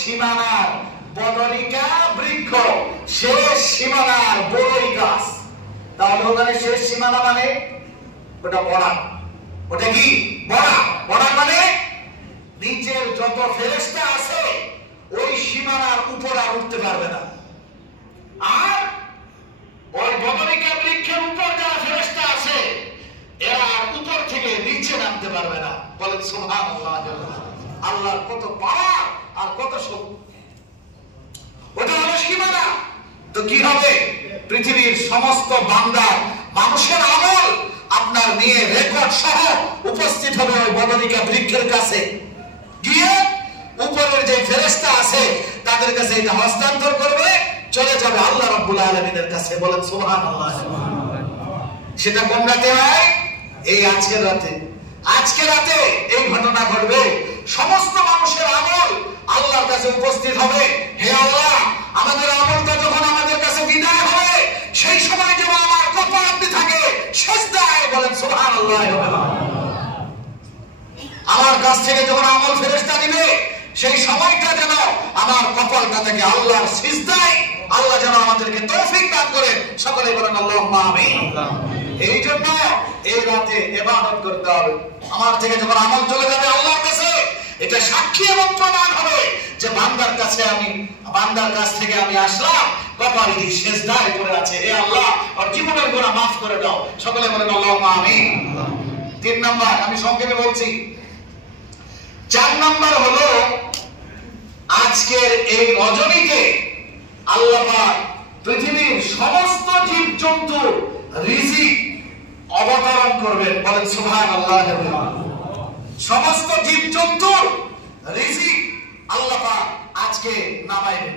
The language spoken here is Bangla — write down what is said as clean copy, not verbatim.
সীমানার বদরিকা বৃক্ষ, শেষ সীমানার বড়ই গাছ। তাহলে ওখানে শেষ সীমানা মানে ওটা বড়া, ওটা কি বড়া? বড়া মানে নিচের যত ফেরেশতা আছে ওই সীমানার উপর আর উঠতে পারবে না। আর ওই বদরিকা বৃক্ষের উপর যারা ফেরেশতা আছে এরা উপর থেকে নিচে নামতে পারবে না। বলেন সুবহানাল্লাহ। আল্লাহর কত পাওয়ার আর কত শক্তি! ওটা হলো সীমানা। তো কি হবে? পৃথিবীর সমস্ত বান্দা মানুষের আমল আপনার নিয়ে রেকর্ড সহ উপস্থিত হবে ওই বদরিকা বৃক্ষের কাছে গিয়ে উপরের যে ফেরেশতা আছে তাদের কাছে এটা হস্তান্তর করবে, চলে যাবে আল্লাহ রাব্বুল আলামিনের কাছে। বলেন সুবহানাল্লাহ। সেটা কোন রাতে হয়? এই আজকের রাতে। আজকে রাতে এই ঘটনা ঘটবে। সমস্ত মানুষের আমল আল্লাহর কাছে উপস্থিত হবে। হে আল্লাহ, আমাদের আমলটা যখন আমাদের কাছে বিদায় হবে সেই সময় যেন আমার কপাল আপনি থাকে সিজদায়। বলেন সুবহানাল্লাহ। আমার কাছ থেকে যখন আমল ফেরেশতা দিবে সেই সময়টা যেন আমার কপালটা থেকে আল্লাহর সিজদায়। আল্লাহ যেন আমাদেরকে তৌফিক দান করে। সকলে বলেন আল্লাহুম্মা আমিন। এই জন্য এই রাতে ইবাদত করতে হবে। আমার থেকে যখন আমল চলে যাবে আল্লাহর কাছে, এটা সাক্ষী এবং প্রমাণ হবে যে বান্দার কাছ থেকে আমি আসলাম, কপাল দিয়ে সিজদায় পড়ে আছে। হে আল্লাহ, ওর জীবনের গুনাহ মাফ করে দাও। সকলে বলেন আল্লাহুম্মা আমিন। 3 নাম্বার আমি সংক্ষেপে বলছি। 4 নাম্বার হলো আজকের এই রজনীতে আল্লাহ পাক পৃথিবীর সমস্ত জীবজন্তু রিজিক অবতরণ করবেন। বলেন সুবহানাল্লাহ। সমস্ত জীবজন্তুর রিজিক আল্লাহ পাক আজকে নামাইবেন।